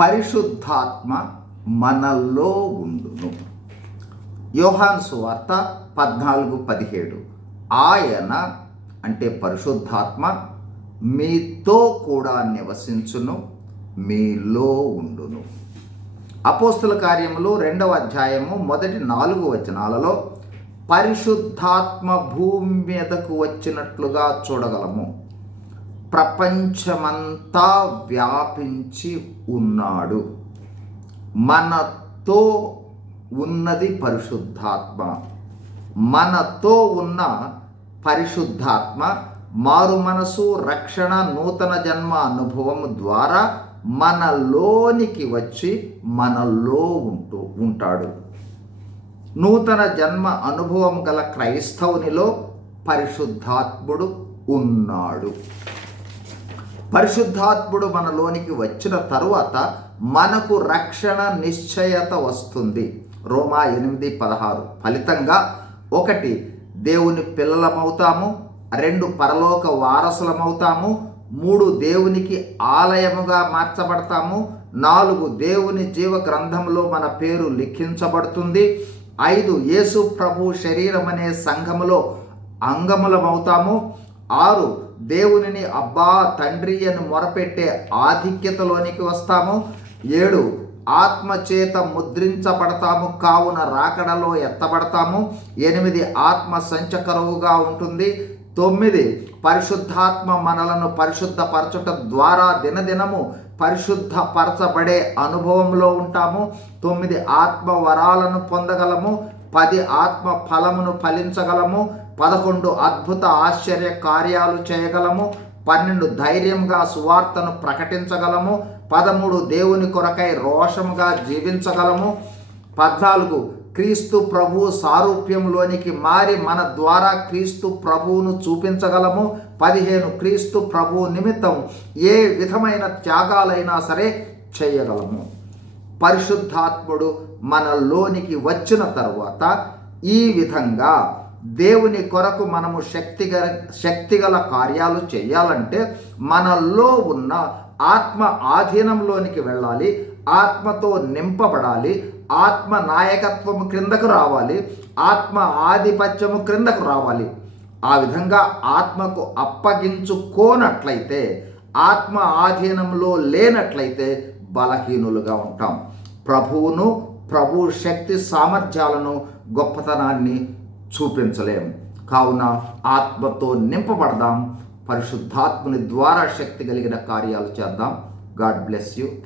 పరిశుద్ధాత్మ మనలో ఉండును. యోహాన్ సువార్త పద్నాలుగు పదిహేడు. ఆయన అంటే పరిశుద్ధాత్మ మీతో కూడా నివసించును మీలో ఉండును. అపోస్తుల కార్యములు రెండవ అధ్యాయము మొదటి నాలుగు వచనాలలో పరిశుద్ధాత్మ భూమి మీదకు వచ్చినట్లుగా చూడగలము. ప్రపంచమంతా వ్యాపించి ఉన్నాడు. మనతో ఉన్నది పరిశుద్ధాత్మ. మనతో ఉన్న పరిశుద్ధాత్మ మారు మనసు రక్షణ నూతన జన్మ అనుభవం ద్వారా మనలోనికి వచ్చి మనలో ఉంటూ ఉంటాడు. నూతన జన్మ అనుభవం గల క్రైస్తవునిలో పరిశుద్ధాత్ముడు ఉన్నాడు. పరిశుద్ధాత్ముడు మనలోనికి వచ్చిన తరువాత మనకు రక్షణ నిశ్చయత వస్తుంది. రోమా ఎనిమిది పదహారు. ఫలితంగా ఒకటి దేవుని పిల్లలమవుతాము. రెండు పరలోక వారసులమవుతాము. మూడు దేవునికి ఆలయముగా మార్చబడతాము. నాలుగు దేవుని జీవ గ్రంథంలో మన పేరు లిఖించబడుతుంది. ఐదు యేసు ప్రభు శరీరం అనే సంఘములో అంగములమవుతాము. ఆరు దేవునిని అబ్బా తండ్రి అని మొరపెట్టే ఆధిక్యతలోనికి వస్తాము. ఏడు ఆత్మచేత ముద్రించబడతాము కావున రాకడలో ఎత్తబడతాము. ఎనిమిది ఆత్మ సంచకరువుగా ఉంటుంది. తొమ్మిది పరిశుద్ధాత్మ మనలను పరిశుద్ధపరచుట ద్వారా దినదినము పరిశుద్ధపరచబడే అనుభవంలో ఉంటాము. తొమ్మిది ఆత్మ వరాలను పొందగలము. పది ఆత్మ ఫలమును ఫలించగలము. పదకొండు అద్భుత ఆశ్చర్య కార్యాలు చేయగలము పన్నెండు ధైర్యంగా సువార్తను ప్రకటించగలము పదమూడు దేవుని కొరకై రోషముగా జీవించగలము పద్నాలుగు క్రీస్తు ప్రభు సారూప్యంలోనికి మారి మన ద్వారా క్రీస్తు ప్రభువును చూపించగలము పదిహేను క్రీస్తు ప్రభు నిమిత్తం ఏ విధమైన త్యాగాలైనా సరే చేయగలము. పరిశుద్ధాత్ముడు మనలోనికి వచ్చిన తర్వాత ఈ విధంగా దేవుని కొరకు మనము శక్తిగల శక్తిగల కార్యాలు చేయాలంటే మనలో ఉన్న ఆత్మ ఆధీనంలోనికి వెళ్ళాలి ఆత్మతో నింపబడాలి ఆత్మ నాయకత్వము క్రిందకు రావాలి ఆత్మ ఆధిపత్యము క్రిందకు రావాలి. ఆ విధంగా ఆత్మకు అప్పగించుకోనట్లయితే ఆత్మ ఆధీనంలో లేనట్లయితే బలహీనులుగా ఉంటాం. ప్రభువును ప్రభు శక్తి సామర్థ్యాలను గొప్పతనాన్ని చూపించలేం. కావున ఆత్మతో నింపబడదాం. పరిశుద్ధాత్మని ద్వారా శక్తి కలిగిన కార్యాలు చేద్దాం. God bless you.